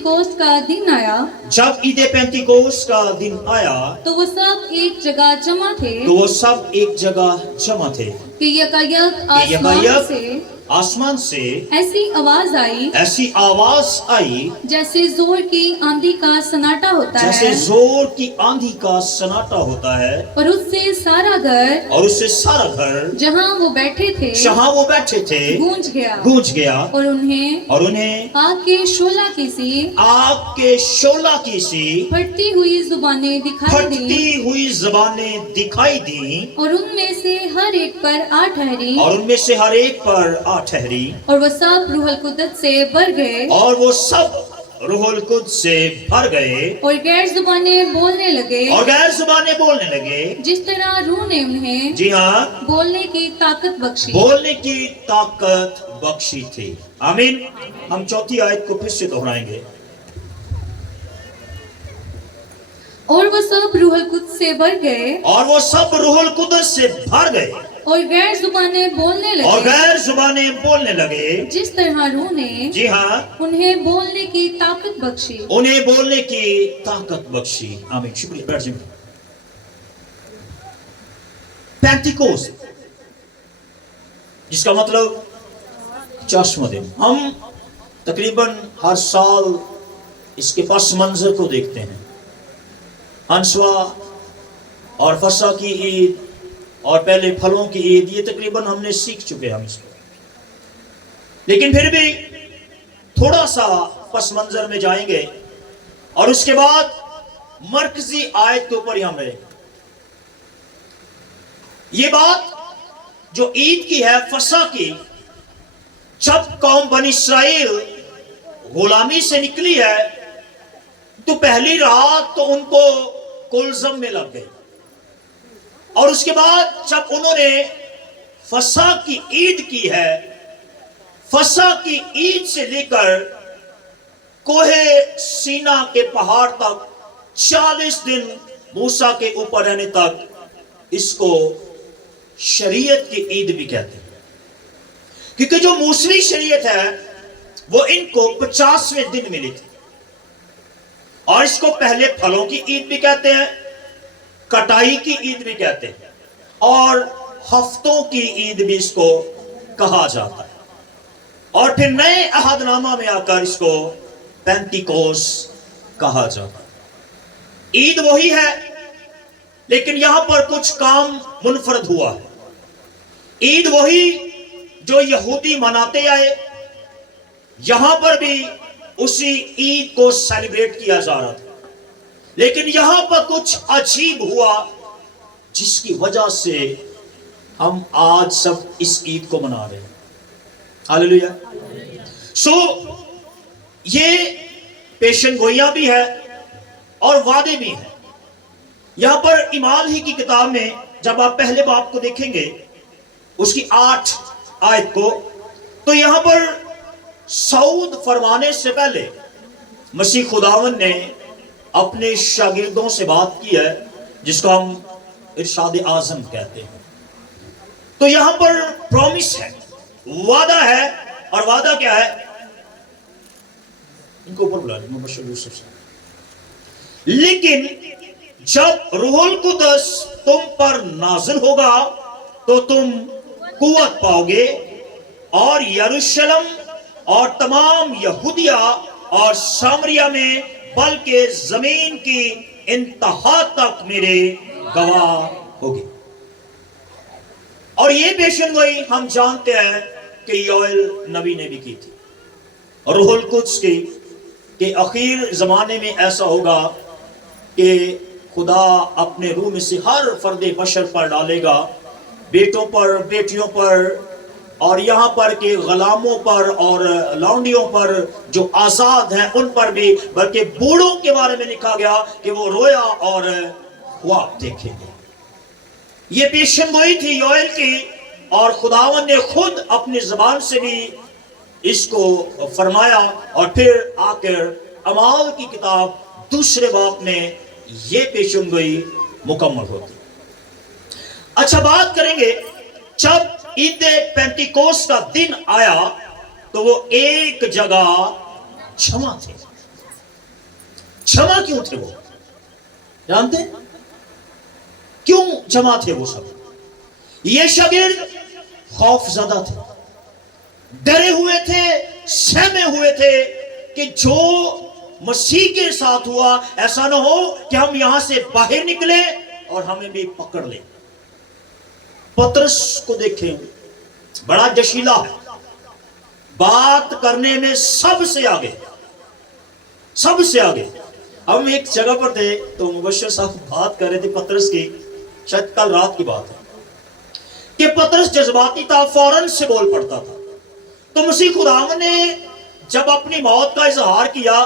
पेंटिकोस्त का दिन आया, जब ईद पेंटिकोस्त का दिन आया तो वो सब एक जगह जमा थे तो वो सब एक जगह जमा थे कि यकायक आसमान से ऐसी आवाज आई जैसे जोर की आंधी का सन्नाटा होता है और उससे सारा घर जहाँ वो बैठे थे गूंज गया और उन्हें आग के शोला की सी फटती हुई जुबानें दिखाई दी और उनमें से हर एक पर आ ठहरी और वो सब रूहुल कुद्दस से भर गए और गैर जुबानें बोलने लगे जिस तरह रूह ने उन्हें जी हाँ बोलने की ताकत बख्शी थी। आमीन। हम चौथी आयत को फिर से दोहराएंगे। और वो सब रूहुल कुद्दस से भर गए और गैर जुबानें बोलने लगे जिस तरह रूह ने जी हाँ उन्हें बोलने की ताकत बख्शी। आमीन। शुक्रिया। बैठ जाइए। पेंटिकोस्ट जिसका मतलब 50वां दिन। हम तकरीबन हर साल इसके पस मंजर को देखते हैं। हंसवा और फसा की ईद और पहले फलों की ईद, ये तकरीबन हमने सीख चुके हैं हम इसको, लेकिन फिर भी थोड़ा सा पस मंजर में जाएंगे और उसके बाद मरकजी आयत के ऊपर ही हम रहेंगे। ये बात जो ईद की है, फसा की, जब कौम बनी इस्राइल गुलामी से निकली है तो पहली रात तो उनको कुलजम में लग गई और उसके बाद जब उन्होंने फसा की ईद की है, फसा की ईद से लेकर कोहे सीना के पहाड़ तक 40 दिन मूसा के ऊपर रहने तक इसको शरीयत की ईद भी कहते हैं, क्योंकि जो मूसवी शरीयत है वो इनको 50वें दिन मिली थी और इसको पहले फलों की ईद भी कहते हैं, कटाई की ईद भी कहते हैं और हफ्तों की ईद भी इसको कहा जाता है। और फिर नए अहदनामा में आकर इसको पेंटिकोस्ट कहा जाता है। ईद वही है, लेकिन यहां पर कुछ काम मुनफरद हुआ है। ईद वही जो यहूदी मनाते आए, यहां पर भी उसी ईद को सेलिब्रेट किया जा रहा था, लेकिन यहां पर कुछ अजीब हुआ जिसकी वजह से हम आज सब इस ईद को मना रहे हैं। हालेलुया। ये पेशन गोइयां भी है और वादे भी है। यहां पर ईमाल ही की किताब में जब आप पहले बाब को देखेंगे उसकी 8 आयत को, तो यहां पर सऊद फरमाने से पहले मसीह खुदावन ने अपने शागिर्दों से बात की है, जिसको हम इरशाद आज़म कहते हैं। तो यहां पर प्रॉमिस है, वादा है, और वादा क्या है? इनको ऊपर बुला लीजिए मुबश्शिर यूसुफ से। लेकिन जब रूहुल कुद्दस तुम पर नाज़िल होगा तो तुम कुव्वत पाओगे और यरूशलेम और तमाम यहूदिया और सामरिया में बल्कि जमीन की इंतहा तक मेरे गवाह होगी। और ये पेशनगोई हम जानते हैं कि योएल नबी ने भी की थी। रूहुल कुद्स की कि आखिर जमाने में ऐसा होगा कि खुदा अपने रूह में से हर फर्दे बशर पर डालेगा, बेटों पर, बेटियों पर, और यहाँ पर के गुलामों पर और लौंडियों पर जो आजाद हैं उन पर भी, बल्कि बूढ़ों के बारे में लिखा गया कि वो रोया और ख्वाब देखेंगे। ये पेशनगोई थी योएल की, और खुदावन ने खुद अपनी जुबान से भी इसको फरमाया। और फिर आकर अमाल की किताब दूसरे बाब में ये पेशनगोई मुकम्मल होती। अच्छा, बात करेंगे जब ईद पेंटिकोस्ट का दिन आया तो वो एक जगह जमा थे। जमा क्यों थे वो? जानते हैं क्यों जमा थे वो सब? ये शागिर्द खौफजदा थे, डरे हुए थे, सहमे हुए थे कि जो मसीह के साथ हुआ ऐसा ना हो कि हम यहां से बाहर निकले और हमें भी पकड़ ले। पतरस को देखें, बड़ा जशीला है, बात करने में सबसे आगे, सबसे आगे। हम एक जगह पर थे तो मुबश्शिर साहब बात कर रहे थे पतरस की, शायद कल रात की बात है, कि पतरस जज्बाती था, फौरन से बोल पड़ता था। तो मसीह खुदावंद ने जब अपनी मौत का इजहार किया,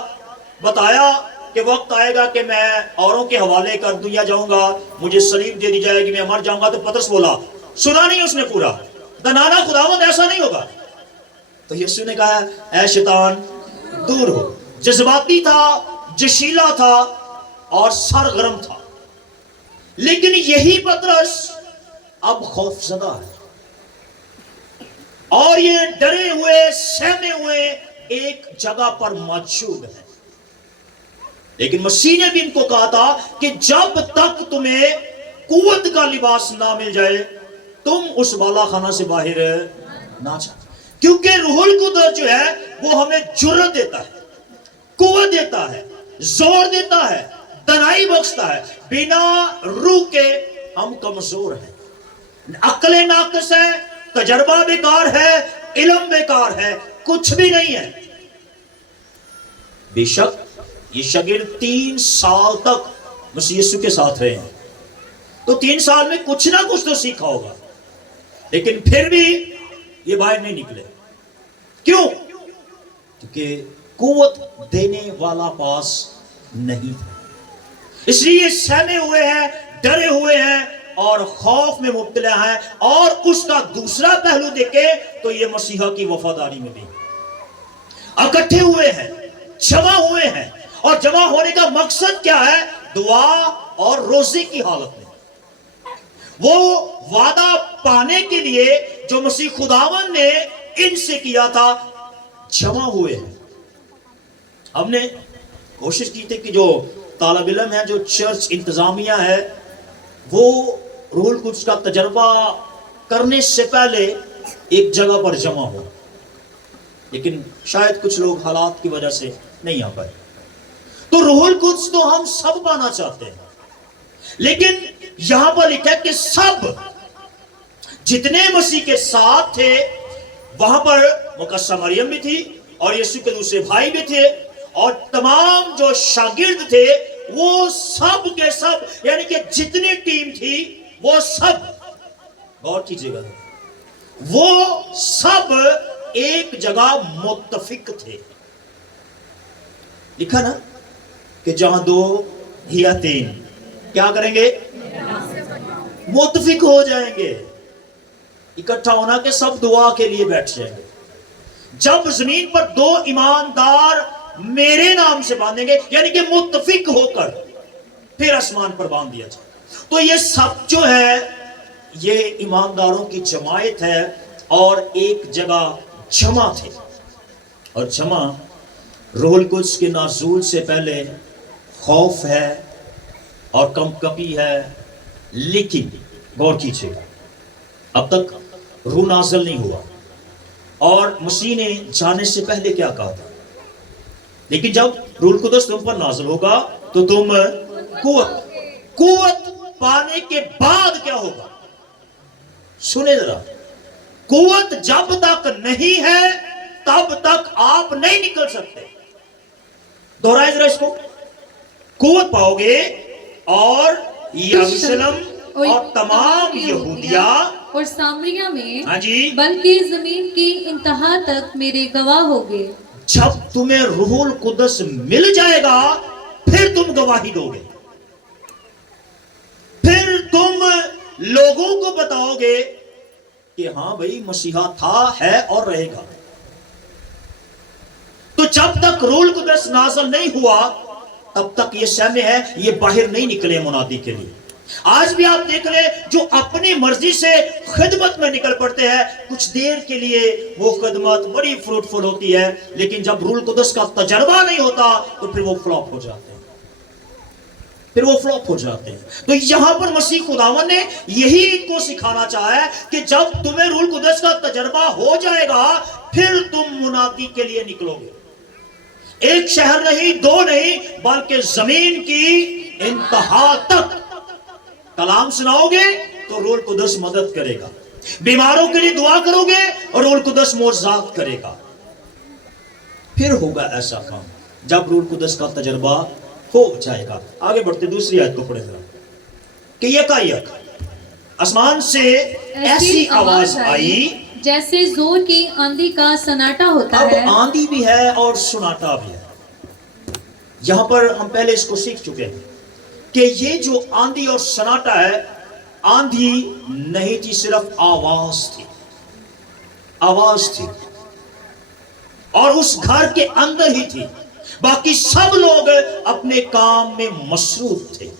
बताया कि वक्त आएगा कि मैं औरों के हवाले कर दिया जाऊंगा, मुझे सलीब दे दी जाएगी, मैं मर जाऊंगा, तो पतरस बोला, सुना नहीं उसने पूरा, नाना खुदावंद ऐसा नहीं होगा। तो यीशु ने कहा, ऐ शैतान दूर हो। जज्बाती था, जशीला था और सरगर्म था, लेकिन यही पतरस अब खौफजदा है और ये डरे हुए, सहमे हुए एक जगह पर मौजूद है। लेकिन मसीह ने भी इनको कहा था कि जब तक तुम्हें कुव्वत का लिबास ना मिल जाए तुम उस बाला खाना से बाहर ना जाओ, क्योंकि रूहुल कुद्दस जो है वो हमें जुर्रत देता है, कुव्वत देता है, जोर देता है, तनाई बख्शता है। बिना रूह के हम कमजोर हैं, अक्ल नाकस है, तजर्बा बेकार है, इल्म बेकार है, कुछ भी नहीं है। बेशक ये शागिर्द 3 साल तक मसीह यीशु के साथ रहे हैं, तो 3 साल में कुछ ना कुछ तो सीखा होगा, लेकिन फिर भी ये बाहर नहीं निकले। क्यों? क्योंकि कुव्वत देने वाला पास नहीं था, इसलिए सहमे हुए हैं, डरे हुए हैं और खौफ में मुब्तला हैं। और उसका दूसरा पहलू देखे तो ये मसीहा की वफादारी में भी इकट्ठे हुए हैं, जमा हुए हैं। और जमा होने का मकसद क्या है? दुआ और रोजे की हालत में वो वादा पाने के लिए जो मसीह खुदावन ने इनसे किया था, जमा हुए हैं। हमने कोशिश की थी कि जो तालिब इल्म है, जो चर्च इंतजामिया है, वो रूहुल कुद्स का तजर्बा करने से पहले एक जगह पर जमा हो, लेकिन शायद कुछ लोग हालात की वजह से नहीं आ पाए। तो रूहुल कुद्स तो हम सब पाना चाहते हैं, लेकिन यहां पर लिखा है कि सब जितने मसीह के साथ थे, वहां पर मुकस्सा मरियम भी थी और यीशु के दूसरे भाई भी थे और तमाम जो शागिर्द थे वो सब के सब, यानी कि जितनी टीम थी वो सब, गौर कीजिएगा, वो सब एक जगह मुत्तफिक थे। लिखा ना कि जहां 2 या 3 क्या करेंगे? मुत्तफिक हो जाएंगे। इकट्ठा होना कि सब दुआ के लिए बैठ जाएंगे। जब जमीन पर 2 ईमानदार मेरे नाम से बांधेंगे, यानी कि मुत्तफिक होकर, फिर आसमान पर बांध दिया जाए। तो ये सब जो है ये ईमानदारों की जमायत है और एक जगह जमा थे। और जमा रूहुल कुद्स के नाज़ूल से पहले खौफ है और कंपकपी है, लेकिन गौर कीजिएगा, अब तक रूह नाज़िल नहीं हुआ और मसीह ने जाने से पहले क्या कहा था, लेकिन जब रूहुल कुद्स तुम पर नाज़िल होगा तो तुम कुव्वत पाने के बाद क्या होगा? सुने जरा, कुव्वत जब तक नहीं है तब तक आप नहीं निकल सकते। दोहराए जरा इसको, कुव्वत पाओगे और यरूशलेम और तमाम यहूदिया और सामरिया में, हाँ जी, बल्कि जमीन की इंतहा तक मेरे गवाह होगे। जब तुम्हें रूहुल कुद्स मिल जाएगा फिर तुम गवाही दोगे, फिर तुम लोगों को बताओगे कि हाँ भाई मसीहा था, है और रहेगा। तो जब तक रूहुल कुद्स नाज़िल नहीं हुआ तब तक ये सहमे है, ये बाहर नहीं निकले मुनादी के लिए। आज भी आप देख रहे, जो अपनी मर्जी से खिदमत में निकल पड़ते हैं, कुछ देर के लिए वो खिदमत बड़ी फ्रूटफुल होती है, लेकिन जब रूहुल कुद्स का तजर्बा नहीं होता तो फिर वो फ्लॉप हो जाते हैं। फिर वो फ्लॉप हो जाते हैं। तो यहां पर मसीह खुदावन ने यही इनको सिखाना चाहा है कि जब तुम्हें रूह कुदस का तजर्बा हो जाएगा फिर तुम मुनादी के लिए निकलोगे। एक शहर नहीं, दो नहीं, बल्कि जमीन की इंतहा तक कलाम सुनाओगे तो रूह कुदस मदद करेगा। बीमारों के लिए दुआ करोगे और रूह कुदस मोजात करेगा। फिर होगा ऐसा काम जब रूह कुदस का तजर्बा हो जाएगा। आगे बढ़ते दूसरी आयत को पढ़े जरा कि यकायक आसमान से ऐसी आवाज आई जैसे जोर की आंधी का सन्नाटा होता है। अब आंधी भी है और सुनाटा भी है। यहां पर हम पहले इसको सीख चुके हैं कि ये जो आंधी और सन्नाटा है, आंधी नहीं थी, सिर्फ आवाज थी, आवाज थी और उस घर के अंदर ही थी। बाकी सब लोग अपने काम में मसरूफ थे।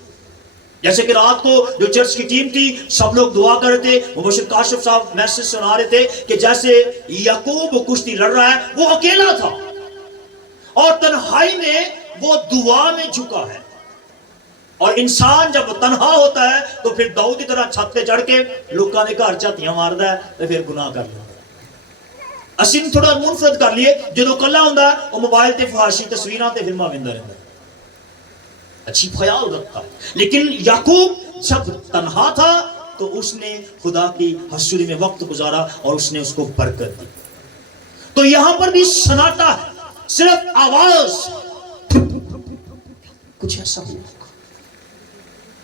जैसे कि रात को जो चर्च की टीम थी सब लोग दुआ कर रहे थे। मुबशिर काशिफ साहब मैसेज सुना रहे थे कि जैसे याकूब कुश्ती लड़ रहा है, वो अकेला था और तन्हाई में वो दुआ में झुका है। और इंसान जब तन्हा होता है तो फिर दाऊद की तरह छत पे चढ़ के लोगों ने घर झातियां मारदा है तो फिर गुनाह कर लेता। ਅਸੀਂ ਥੋੜਾ ਮੁਨਫਰਦ ਕਰ ਲਈਏ, ਜਦੋਂ ਕੱਲਾ ਹੁੰਦਾ ਉਹ ਮੋਬਾਈਲ ਤੇ ਫਹਾਸ਼ੀ ਤਸਵੀਰਾਂ ਤੇ ਫਿਲਮਾਂ ਵੇਖਦਾ ਰਹਿੰਦਾ, अच्छी ख्याल रखता है। लेकिन याकूब जब तन्हा था तो उसने खुदा की हसूरी में वक्त गुजारा और उसने उसको बरकत दी। तो यहां पर भी सन्नाटा है, सिर्फ आवाज। कुछ ऐसा हुआ,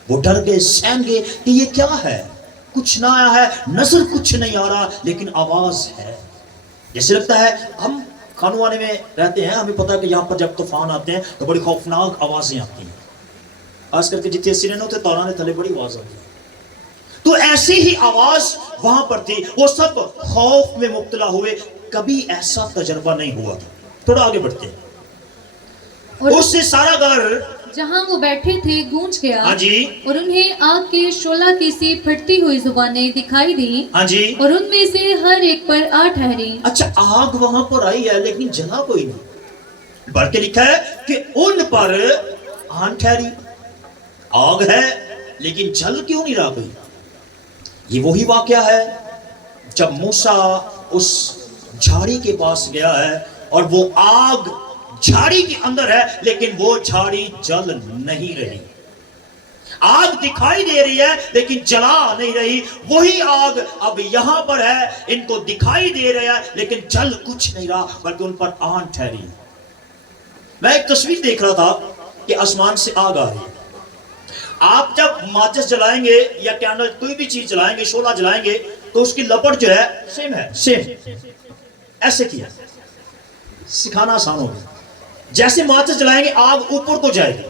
वो डर गए, सहम गए कि ये क्या है, कुछ ना आया है, नजर कुछ नहीं आ रहा, लेकिन आवाज है। जैसे लगता है हम खानवाने में रहते हैं, हमें पता है कि यहाँ पर जब तूफान आते हैं तो बड़ी खौफनाक आवाजें आती हैं, खास करके जितने सिरे होते तारा ने थले बड़ी आवाज आती है। तो ऐसी ही आवाज वहां पर थी। वो सब खौफ में मुब्तला हुए, कभी ऐसा तजर्बा नहीं हुआ था। थोड़ा आगे बढ़ते हैं। उससे सारा घर जहां वो बैठे थे गूंज गया। हाँ जी। और उन्हें आग के शोला की सी फटती हुई जुबानें दिखाई दी। हाँ जी। और उनमें से हर एक पर आ ठहरी। अच्छा, आग वहां पर आई है लेकिन जला कोई नहीं, बल्कि लिखा है कि उन पर आन ठहरी। आग है लेकिन जल क्यों नहीं रहा कोई। ये वही वाकया है जब मूसा उस झाड़ी के पास गया है और वो आग झाड़ी के अंदर है लेकिन वो झाड़ी जल नहीं रही। आग दिखाई दे रही है लेकिन जला नहीं रही। वही आग अब यहां पर है, इनको दिखाई दे रहा है लेकिन जल कुछ नहीं रहा, बल्कि उन पर आन ठहरी। मैं एक तस्वीर देख रहा था कि आसमान से आग आ रही है। आप जब माचिस जलाएंगे या कैंडल कोई भी चीज जलाएंगे, शोला जलाएंगे, तो उसकी लपट जो है सेम है, सेम ऐसे किया। सिखाना आसान होगा। जैसे माचिस जलाएंगे आग ऊपर को जाएगी,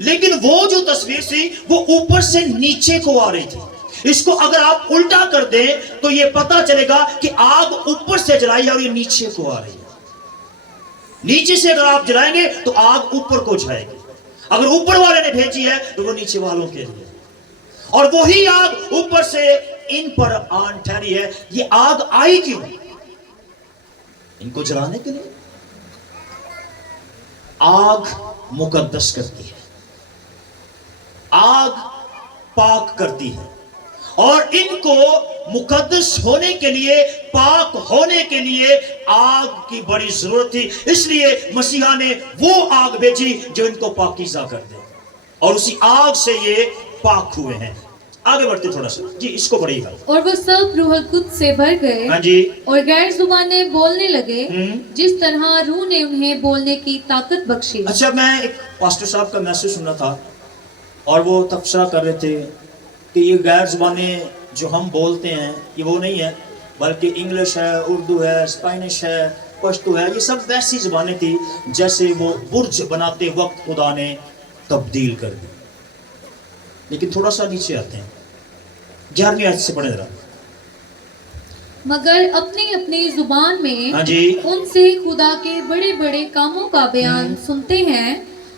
लेकिन वो जो तस्वीर थी वो ऊपर से नीचे को आ रही थी। इसको अगर आप उल्टा कर दें तो ये पता चलेगा कि आग ऊपर से जलाई है और ये नीचे को आ रही है। नीचे से अगर आप जलाएंगे तो आग ऊपर को जाएगी, अगर ऊपर वाले ने भेजी है तो वो नीचे वालों के लिए। और वही आग ऊपर से इन पर आन ठहरी है। ये आग आई क्यों? इनको जलाने के लिए। आग मुकद्दस करती है, आग पाक करती है, और इनको मुकद्दस होने के लिए, पाक होने के लिए आग की बड़ी जरूरत थी। इसलिए मसीहा ने वो आग भेजी जो इनको पाकीज़ा कर दे, और उसी आग से ये पाक हुए हैं। आगे बढ़ते थोड़ा सा जी, इसको पढ़िएगा। और वो सब रूह कुद्स से भर गए। हाँ जी। और गैर जुबानें बोलने लगे जिस तरह रूह ने उन्हें बोलने की ताकत बख्शी। अच्छा, मैं एक पास्टर साहब का मैसेज सुना था और वो तबसरा कर रहे थे कि ये गैर जुबानें जो हम बोलते हैं ये वो नहीं है, बल्कि इंग्लिश है, उर्दू है, स्पेनिश है, पश्तो है, ये सब वैसी जुबानें थी जैसे वो बुर्ज बनाते वक्त खुदा ने तब्दील कर दी। लेकिन थोड़ा सा नीचे आते हैं, 11वीं आयत से पढ़े जरा। मगर अपनी अपनी जुबान में हाँ जी। उनसे खुदा के बड़े बड़े कामों का बयान सुनते हैं,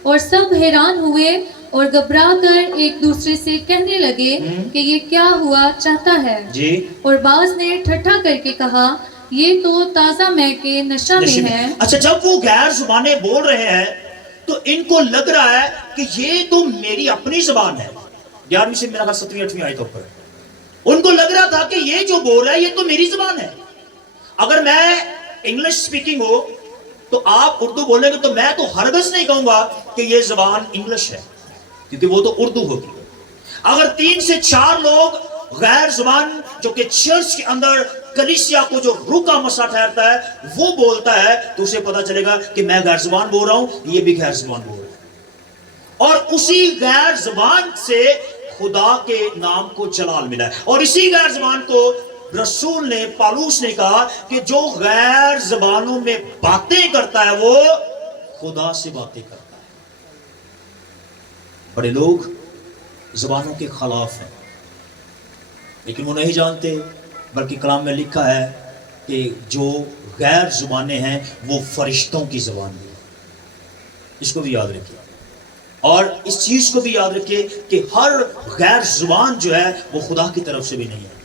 और सब हैरान हुए और घबरा कर एक दूसरे से कहने लगे कि ये क्या हुआ चाहता है जी। और बाज ने ठट्ठा करके कहा, ये तो ताजा मह के नशा में है। अच्छा, जब वो गैर जुबानें बोल रहे हैं तो इनको लग रहा है कि ये तो मेरी अपनी जबान है। 11वीं से मेरा 7वीं 8वीं आयत ऊपर उनको लग रहा था कि ये जो बोल रहा है ये तो मेरी जबान है। अगर मैं इंग्लिश स्पीकिंग हो तो आप उर्दू बोलेंगे तो मैं तो हरगिज़ नहीं कहूंगा कि ये जबान इंग्लिश है, क्योंकि वो तो उर्दू होगी। अगर 3 से 4 लोग गैर जुबान जो कि चर्च के अंदर कलीसिया को जो रूह का मसला ठहरता है वो बोलता है तो उसे पता चलेगा कि मैं गैर जुबान बोल रहा हूं, ये भी गैर जुबान बोल रहा है, और उसी गैर जुबान से खुदा के नाम को जलाल मिला है। और इसी गैर जुबान को रसूल ने, पौलुस ने कहा कि जो गैर जुबानों में बातें करता है वो खुदा से बातें करता है। बड़े लोग जुबानों के खिलाफ हैं, लेकिन वो नहीं जानते, बल्कि कलाम में लिखा है कि जो गैर जुबानें हैं वो फरिश्तों की जुबान है। इसको भी याद रखिए, और इस चीज को भी याद रखिए कि हर गैर जुबान जो है वो खुदा की तरफ से भी नहीं है।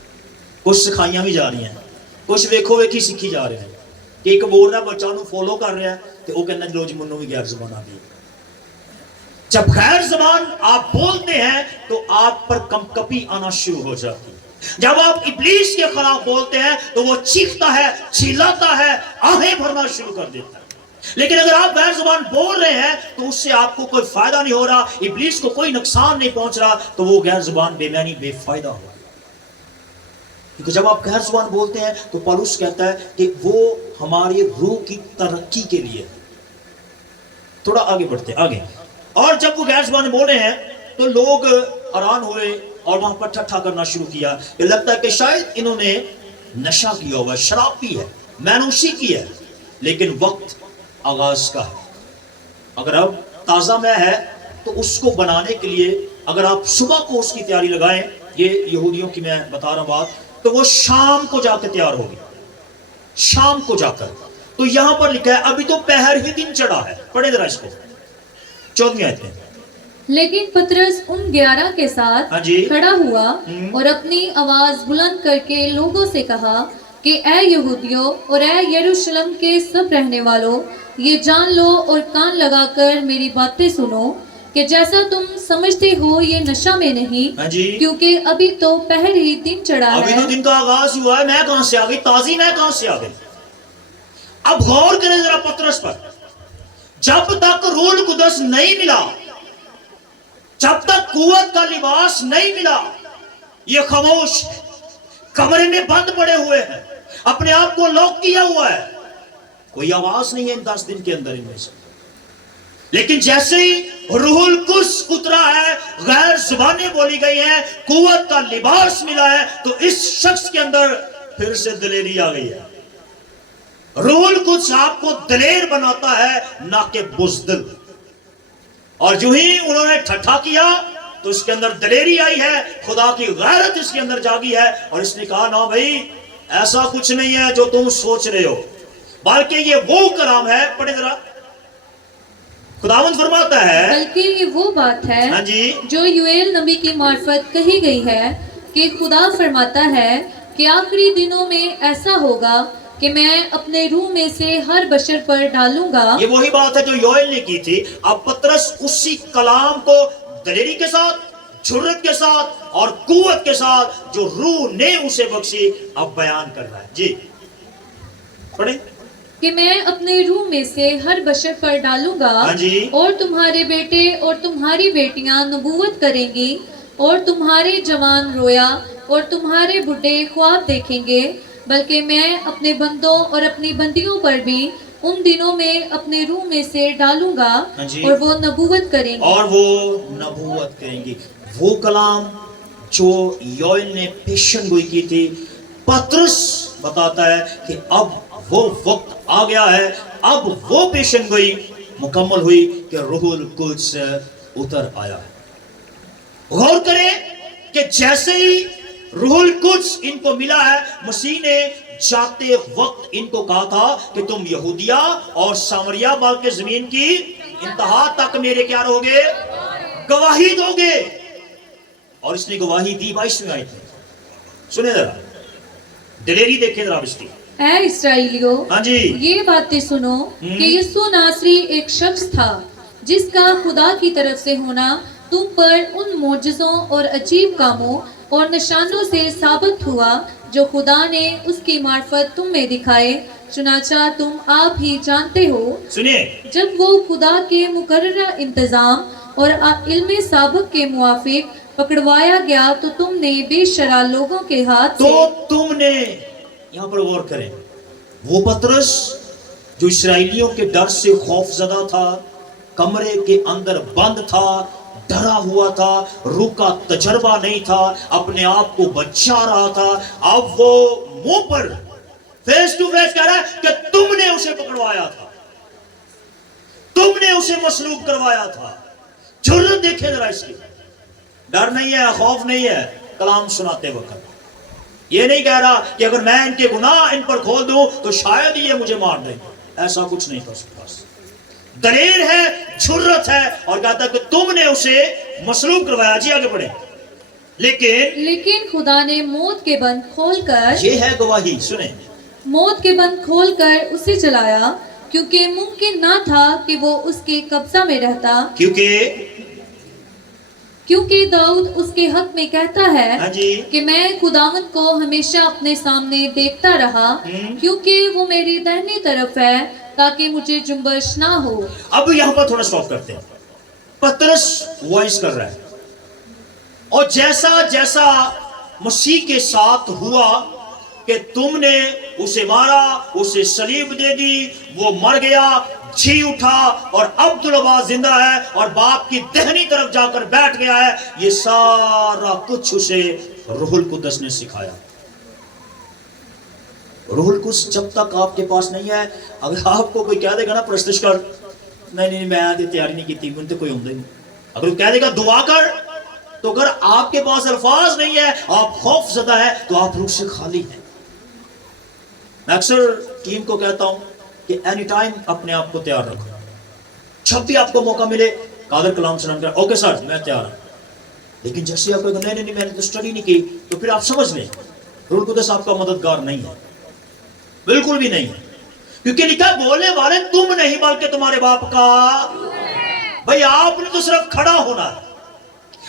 कुछ सिखाइयां भी जा रही हैं, कुछ वेखो वेखी सीखी जा रहे हैं कि एक बोल रहा बच्चा ਨੂੰ फॉलो कर रहा है तो वो कहना रोज मनो भी गैर जुबान आ गई। जब गैर जुबान आप बोलते हैं तो आप पर कंपकपी आना शुरू हो जाती है। जब आप इब्लीस के खिलाफ बोलते हैं तो वो चीखता है, चिल्लाता है, आहें भरना शुरू कर देता है। लेकिन अगर आप गैर जुबान बोल रहे हैं तो उससे आपको कोई फायदा नहीं हो रहा, इब्लीस को कोई नुकसान नहीं पहुंच रहा, तो वो गैर जुबान बेमानी बेफायदा हो। क्योंकि जब आप गैर जुबान बोलते हैं तो पौलुस कहता है कि वो हमारी रूह की तरक्की के लिए। थोड़ा आगे बढ़ते आगे, और जब वो गैर जुबान बोल रहे हैं तो लोग हैरान हुए और वहां पर ठट्ठा करना शुरू किया। ये लगता है कि शायद इन्होंने नशा किया हुआ, शराब पी है, मैनूसी की है, लेकिन वक्त आगाज का है। अगर अब ताजा मैं है तो उसको बनाने के लिए अगर आप सुबह को उसकी तैयारी लगाएं, ये यहूदियों की मैं बता रहा हूं बात, तो वो शाम को जाकर तैयार होगी, शाम को जाकर। तो यहां पर लिखा है अभी तो पहर ही दिन चढ़ा है। पढ़े जरा इसको, 14वीं आयत में। लेकिन पतरस उन 11 के साथ हाँ जी। खड़ा हुआ और अपनी आवाज बुलंद करके लोगों से कहा कि ऐ यहूदियों और ऐ यरूशलेम के सब रहने वालों, ये जान लो और कान लगाकर मेरी बातें सुनो कि जैसा तुम समझते हो ये नशा में नहीं, हाँ जी। क्योंकि अभी तो पहर ही दिन चढ़ा अभी है। तो दिन का आगाज हुआ है। मैं कहां से आ गई, ताजी मैं कहां से आ गई। अब गौर करें जरा पतरस पर। जब तक रूह कुदस नहीं मिला, जब तक कुव्वत का लिबास नहीं मिला, ये खामोश है, कमरे में बंद पड़े हुए हैं, अपने आप को लॉक किया हुआ है, कोई आवाज नहीं है इन 10 दिन के अंदर इनमें से। लेकिन जैसे ही रूहुल कुद्स उतरा है, गैर जुबानें बोली गई हैं, कुव्वत का लिबास मिला है, तो इस शख्स के अंदर फिर से दिलेरी आ गई है। रूहुल कुद्स आपको दिलेर बनाता है, ना कि बुज़दिल। और जो ही उन्होंने ठट्ठा किया तो इसके अंदर दिलेरी आई है, खुदा की गैरत इसके अंदर जागी है, और इसने कहा ना भाई ऐसा कुछ नहीं है जो तुम सोच रहे हो, बल्कि ये वो कलाम है। पढ़े जरा, खुदावंद फरमाता है, बल्कि ये वो बात है हाँ जी, जो यूएल नबी की मार्फत कही गई है कि खुदा फरमाता है कि आखिरी दिनों में ऐसा होगा कि मैं अपने रूह में से हर बशर पर डालूंगा। ये वही बात है जो योएल ने की थी। अब पतरस उसी कलाम को दलेरी के साथ, जुर्रत के साथ और कुव्वत के साथ जो रूह ने उसे बख्शी अब बयान कर रहा है। जी पढ़े, कि मैं अपने रूह में से हर बशर पर डालूंगा, हाँ जी। और तुम्हारे बेटे और तुम्हारी बेटियां नबूवत करेंगी, और तुम्हारे जवान रोया और तुम्हारे बुढ़े ख्वाब देखेंगे। बल्कि मैं अपने बंदों और अपनी बंदियों पर भी उन दिनों में अपने रूह में से डालूंगा, हाँ जी। और वो नबूवत करेंगे। और वो नबूवत करेंगी। वो कलाम जो योएल ने पेशन गोई की थी, पतरस बताता है कि अब वो वक्त आ गया है, अब वो पेशन गोई मुकम्मल हुई कि रूहुल कुद्स उतर आया है। गौर करें कि जैसे ही रूहुल कुद्स इनको मिला है, मसीह ने जाते वक्त इनको कहा था कि तुम यहूदिया और सामरिया बाल के जमीन की इंतहा तक मेरे क्या रहोगे, गवाही दोगे। और इसने गवाही दी 22वीं आयत में। सुने जरा, दिलेरी देखें जरा इसकी। ऐ इस्राएलियों, हाँ जी। ये बातें सुनो कि यीशु नासरी एक शख्स था جس کا خدا کی طرف سے ہونا تم پر ان معجزوں اور عجیب کاموں اور نشانوں سے ثابت ہوا جو خدا نے اس کی معرفت تم میں دکھائے، چنانچہ تم آپ ہی جانتے ہو۔ سنیے، جب وہ خدا کے مقررہ انتظام اور علم سابق کے موافق پکڑوایا گیا تو تم نے بے شرع لوگوں کے ہاتھ سے، تو تم نے، یہاں پر غور کریں، وہ پطرس جو اسرائیلیوں کے ڈر سے خوف زدہ تھا، کمرے کے اندر بند تھا، ڈرا ہوا تھا، روح کا تجربہ نہیں تھا، اپنے آپ کو بچا رہا تھا، اب وہ منہ پر فیس ٹو فیس کہہ رہا ہے کہ تم نے اسے پکڑوایا تھا، تم نے اسے مسلوب کروایا تھا۔ جرأت دیکھیں ذرا اس کی، ڈر نہیں ہے، خوف نہیں ہے کلام سناتے وقت۔ یہ نہیں کہہ رہا کہ اگر میں ان کے گناہ ان پر کھول دوں تو شاید یہ مجھے مار دیں گے، ایسا کچھ نہیں تھا اس کے پاس۔ دلیر ہے، جرأت ہے، اور کہتا ہے کہ تم نے اسے مسلوب کروایا۔ جی آگے بڑھیں۔ لیکن خدا نے موت کے بند کھول کر، یہ ہے گواہی، سنیں، موت کے بند کھول کر اسے چلایا، کیونکہ ممکن نہ تھا کہ وہ اس کے قبضہ میں رہتا، کیونکہ داؤد اس کے حق میں کہتا ہے کہ میں خداوند کو ہمیشہ اپنے سامنے دیکھتا رہا، کیونکہ وہ میری داہنی طرف ہے تاکہ مجھے جنبش نہ ہو۔ اب یہاں پر تھوڑا سٹاپ کرتے ہیں۔ پطرس وائس کر رہا ہے، اور جیسا جیسا مسیح کے ساتھ ہوا کہ تم نے اسے مارا، اسے صلیب دے دی، وہ مر گیا، جی اٹھا، اور عبدالبا زندہ ہے اور باپ کی دہنی طرف جا کر بیٹھ گیا ہے، یہ سارا کچھ اسے روح القدس نے سکھایا۔ روح القدس جب تک آپ کے پاس نہیں ہے، اگر آپ کو کوئی کہہ دے گا نا پرستش کر، نہیں میں آدھی تیاری نہیں کی تھی، مجھے کوئی ہوندہ ہی نہیں۔ اگر وہ کہہ دے گا دعا کر، تو اگر آپ کے پاس الفاظ نہیں ہے، آپ خوف زدہ ہے، تو آپ روح سے خالی ہیں۔ میں اکثر ٹیم کو کہتا ہوں کہ اینی ٹائم اپنے آپ کو تیار رکھو، جب بھی آپ کو موقع ملے قادر کلام سلام کریں، اوکے سر میں تیار ہوں۔ لیکن جیسے آپ کو نہیں میں نے تو اسٹڈی نہیں کی، تو پھر آپ سمجھ لیں روح القدس آپ کا مددگار نہیں ہے، بالکل بھی نہیں ہے، کیونکہ لکھا بولنے والے تم نہیں بلکہ تمہارے باپ کا۔ بھئی آپ نے تو صرف کھڑا ہونا ہے۔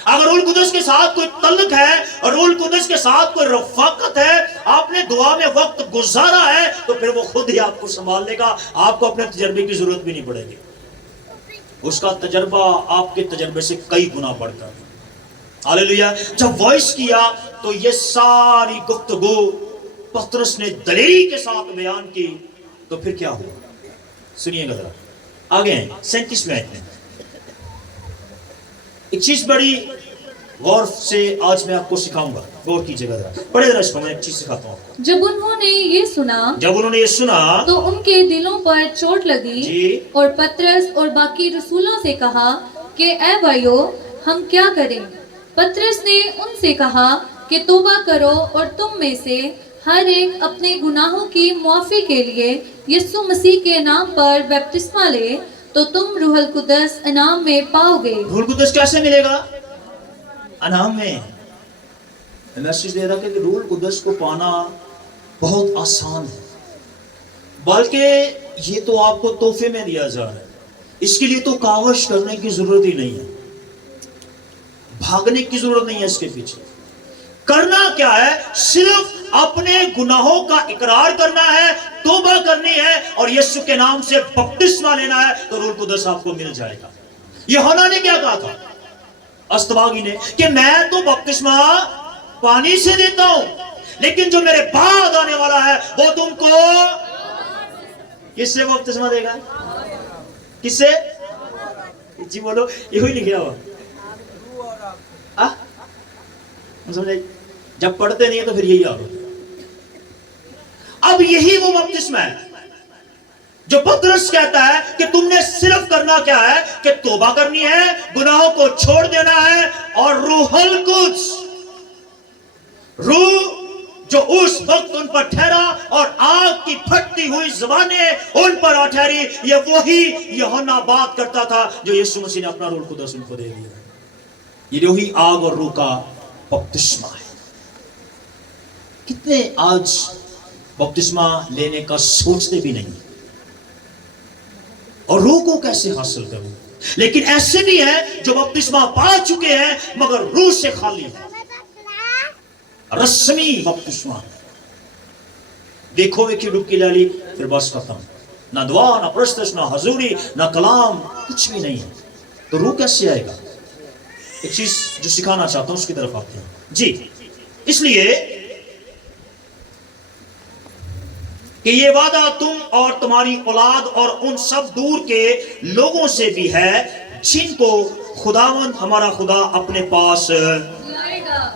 اگر روح القدس کے ساتھ کوئی تعلق ہے اور روح القدس کے ساتھ کوئی رفاقت ہے، آپ نے دعا میں وقت گزارا ہے، تو پھر وہ خود ہی آپ کو سنبھال لے گا، آپ کو اپنے تجربے کی ضرورت بھی نہیں پڑے گی۔ اس کا تجربہ آپ کے تجربے سے کئی گنا بڑھ کر۔ ہاللیلویا۔ جب وائس کیا تو یہ ساری گفتگو پطرس نے دلیری کے ساتھ بیان کی، تو پھر کیا ہوا؟ سنیے گا ذرا، آگے ہیں 37ویں آیت میں۔ ایک چیز بڑی غور سے آج میں آپ کو سکھاؤں گا، غور کیجئے گا ذرا، پڑھے ذرا اس کو، میں ایک چیز سکھاتا ہوں آپ کو۔ جب انہوں نے یہ سنا تو ان کے دلوں پر چوٹ لگی، اور پطرس اور باقی رسولوں سے کہا کہ اے بھائیو ہم کیا کریں؟ پطرس نے ان سے کہا کہ توبہ کرو اور تم میں سے ہر ایک اپنے گناہوں کی معافی کے لیے یسوع مسیح کے نام پر بپتسمہ لے، تو تم روح القدس انعام میں پاؤ گے۔ روح القدس کیسے ملے گا؟ انعام میں۔ میں میسیج دے رہا کہ روح القدس کو پانا بہت آسان ہے، بلکہ یہ تو آپ کو تحفے میں دیا جا رہا ہے، اس کے لیے تو کاوش کرنے کی ضرورت ہی نہیں ہے، بھاگنے کی ضرورت نہیں ہے اس کے پیچھے۔ کرنا کیا ہے؟ صرف اپنے گناہوں کا اقرار کرنا ہے، توبہ کرنی ہے، اور یسوع کے نام سے بپتسمہ لینا ہے، تو روح القدس آپ کو مل جائے گا۔ یوحنا نے کیا کہا تھا استواگی نے کہ میں تو بپتسمہ پانی سے دیتا ہوں، لیکن جو میرے بعد آنے والا ہے وہ تم کو کس سے بپتسمہ دے گا؟ کس سے؟ جی بولو، یہ ہوئی لکھا ہوا سمجھے؟ جب پڑھتے نہیں ہے تو پھر یہی آ رہا۔ اب یہی وہ بپتسمہ ہے جو پطرس کہتا ہے کہ تم نے صرف کرنا کیا ہے کہ توبہ کرنی ہے، گناہوں کو چھوڑ دینا ہے، اور روح القدس، روح جو اس وقت ان پر ٹھہرا اور آگ کی پھٹتی ہوئی زبانیں ان پر آ ٹھہری، یہ وہی یوحنا بات کرتا تھا جو یسوع مسیح نے اپنا روح القدس ان کو دے دیا۔ یہ وہی آگ اور روح کا بپتسمہ ہے۔ کتنے آج بپتسمہ لینے کا سوچتے بھی نہیں، اور روح کو کیسے حاصل کروں؟ لیکن ایسے بھی ہیں جو بپتسمہ پا چکے ہیں مگر روح سے خالی ہیں. رسمی بپتسمہ دیکھو کی ڈبکی ڈالی پھر بس ختم. نہ دعا، نہ پرستش، نہ حضوری، نہ کلام، کچھ بھی نہیں ہے. تو روح کیسے آئے گا؟ ایک چیز جو سکھانا چاہتا ہوں اس کی طرف آتے ہیں. جی اس لیے کہ یہ وعدہ تم اور تمہاری اولاد اور ان سب دور کے لوگوں سے بھی ہے جن کو خداوند ہمارا خدا اپنے پاس لائے گا.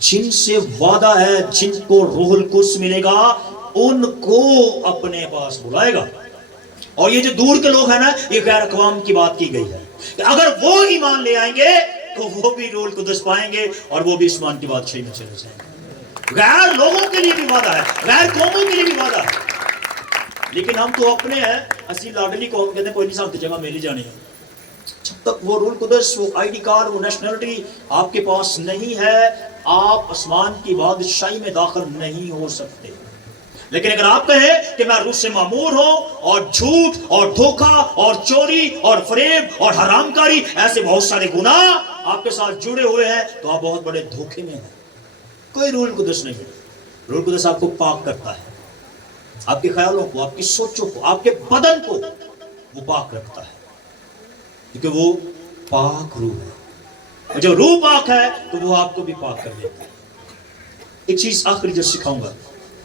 جن سے وعدہ ہے، جن کو روح القدس ملے گا ان کو اپنے پاس بلائے گا. اور یہ جو دور کے لوگ ہیں نا، یہ غیر اقوام کی بات کی گئی ہے کہ اگر وہ ایمان لے آئیں گے تو وہ بھی روح القدس پائیں گے اور وہ بھی آسمان کی بادشاہی میں چلے جائیں گے. غیر لوگوں کے لیے بھی وعدہ ہے، غیر قوموں کے لیے بھی وعدہ ہے. لیکن ہم تو اپنے ہیں، اسی لاڈلی کو ہم کہتے ہیں کوئی نہیں سامتی جگہ میری جانی ہے. جب تک وہ روح القدس، وہ آئی ڈی کارڈ، وہ نیشنلٹی آپ کے پاس نہیں ہے، آپ آسمان کی بادشاہی میں داخل نہیں ہو سکتے. لیکن اگر آپ کہیں کہ میں روح سے معمور ہوں اور جھوٹ اور دھوکہ اور چوری اور فریب اور حرام کاری، ایسے بہت سارے گناہ آپ کے ساتھ جڑے ہوئے ہیں، تو آپ بہت بڑے دھوکے میں ہیں. کوئی روح القدس نہیں ہے. روح القدس آپ کو پاک کرتا ہے، آپ کے خیالوں کو، آپ کی سوچوں کو، آپ کے بدن کو وہ پاک رکھتا ہے، کیونکہ وہ پاک روح ہے. اور جو روح پاک ہے تو وہ آپ کو بھی پاک کر دیتا ہے. ایک چیز آخری جو سکھاؤں گا،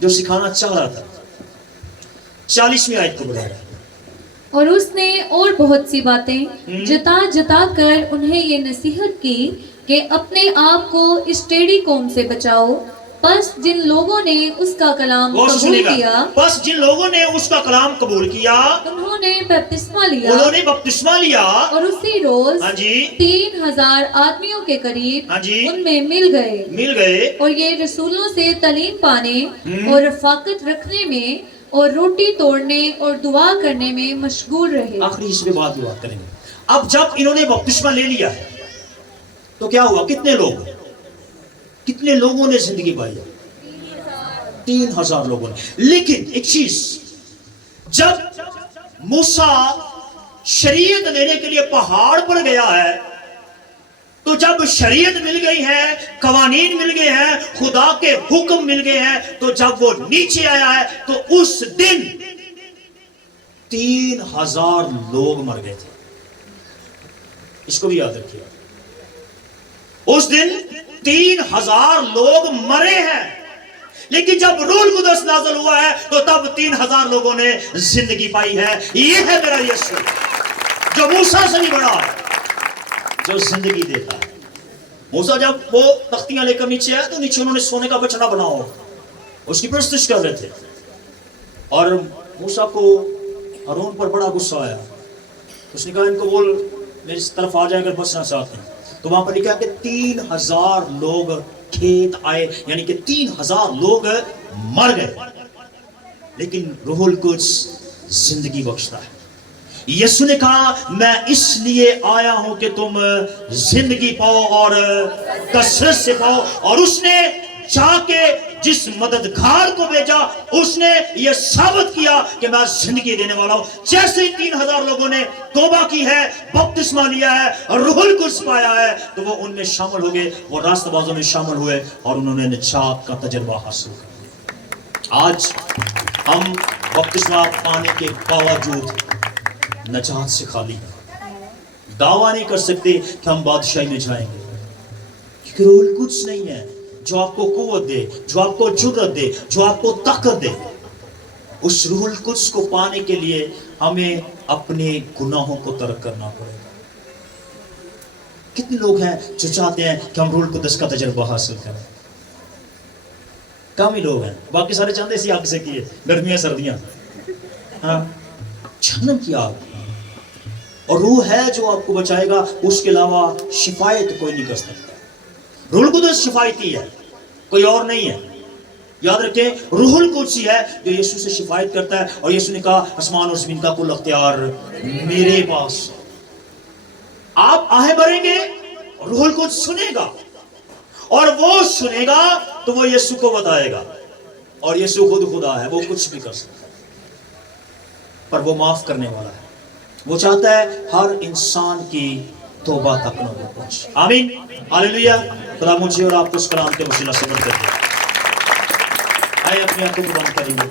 جو سکھانا چاہ رہا تھا، 40ویں آیت کو بڑھا رہا ہے. اور اس نے اور بہت سی باتیں جتا جتا کر انہیں یہ نصیحت کی کہ اپنے آپ کو اس ٹیڑھی قوم سے بچاؤ. پس جن لوگوں نے اس کا کلام قبول کیا، پس جن لوگوں نے اس کا کلام قبول کیا، انہوں نے بپتسمہ لیا، انہوں نے بپتسمہ لیا، اور اسی روز ہاں جی 3000 آدمیوں کے قریب ہاں جی ان میں مل گئے. اور یہ رسولوں سے تعلیم پانے اور رفاقت رکھنے میں اور روٹی توڑنے اور دعا کرنے میں مشغول رہے. آخری اس پہ بات کریں گے. اب جب انہوں نے بپتسمہ لے لیا ہے تو کیا ہوا؟ کتنے لوگوں نے زندگی پائی ہے؟ 3000 لوگوں نے. لیکن ایک چیز، جب موسیٰ شریعت لینے کے لیے پہاڑ پر گیا ہے، تو جب شریعت مل گئی ہے، قوانین مل گئے ہیں، خدا کے حکم مل گئے ہیں، تو جب وہ نیچے آیا ہے تو اس دن 3000 لوگ مر گئے تھے. اس کو بھی یاد رکھیے، اس دن 3000 لوگ مرے ہیں. لیکن جب روح القدس نازل ہوا ہے تو تب 3000 لوگوں نے زندگی پائی ہے. یہ ہے میرا یسوع، جو موسیٰ سے بھی بڑا ہے، جو زندگی دیتا ہے. موسیٰ جب وہ تختیاں لے کر نیچے آئے تو نیچے انہوں نے سونے کا بچڑا بنا ہوا، اس کی پرستش کر رہے تھے. اور موسیٰ کو ہارون پر بڑا غصہ آیا. اس نے کہا ان کو بول میری طرف آ جائے اگر بچنا چاہتے ہیں. تو وہاں پر لکھا کہ 3000 لوگ کھیت آئے، یعنی کہ 3000 لوگ مر گئے. لیکن روح القدس زندگی بخشتا ہے. یسوع نے کہا میں اس لیے آیا ہوں کہ تم زندگی پاؤ اور کثرت سے پاؤ. اور اس نے جا کے جس مددگار کو بھیجا، اس نے یہ ثابت کیا کہ میں زندگی دینے والا ہوں. جیسے ہی 3000 لوگوں نے توبہ کی ہے، بپتسمہ لیا ہے، روح القدس پایا ہے، تو وہ ان میں شامل ہو گئے، وہ راست بازوں میں شامل ہوئے اور انہوں نے نجات کا تجربہ حاصل کر لیا. آج ہم بپتسمہ پانے کے باوجود نجات سے خالی ہیں. دعویٰ نہیں کر سکتے کہ ہم بادشاہی میں جائیں گے، کیونکہ روح القدس نہیں ہے جو آپ کو قوت دے، جو آپ کو جرأت دے، جو آپ کو طاقت دے. اس روح القدس کو پانے کے لیے ہمیں اپنے گناہوں کو ترک کرنا پڑے گا. کتنے لوگ ہیں جو چاہتے ہیں کہ ہم روح القدس کا تجربہ حاصل کریں؟ کم ہی لوگ ہیں. باقی سارے چاہتے اسی آگ سے کیے، گرمیاں سردیاں. ہاں، جہنم کی آگ اور روح ہے جو آپ کو بچائے گا. اس کے علاوہ شفایت کوئی نہیں کر سکتا. روح القدس شفایتی ہے، کوئی اور نہیں ہے. یاد رکھیں، روح القدس ہی ہے جو یسوع سے شفایت کرتا ہے. اور یسوع نے کہا آسمان اور زمین کا کل اختیار میرے پاس. آپ آہیں بھریں گے، روح القدس سنے گا، اور وہ سنے گا تو وہ یسوع کو بتائے گا. اور یسوع خود خدا ہے، وہ کچھ بھی کر سکتا ہے، پر وہ معاف کرنے والا ہے. वो चाहता है हर इंसान की तौबा तक न हो पहुंचे। आमीन, हालेलुया। खुदा मुझे और आपको उस कलाम के वसीला से बरकत दे। आइए अपनी आंखों को बंद करेंगे।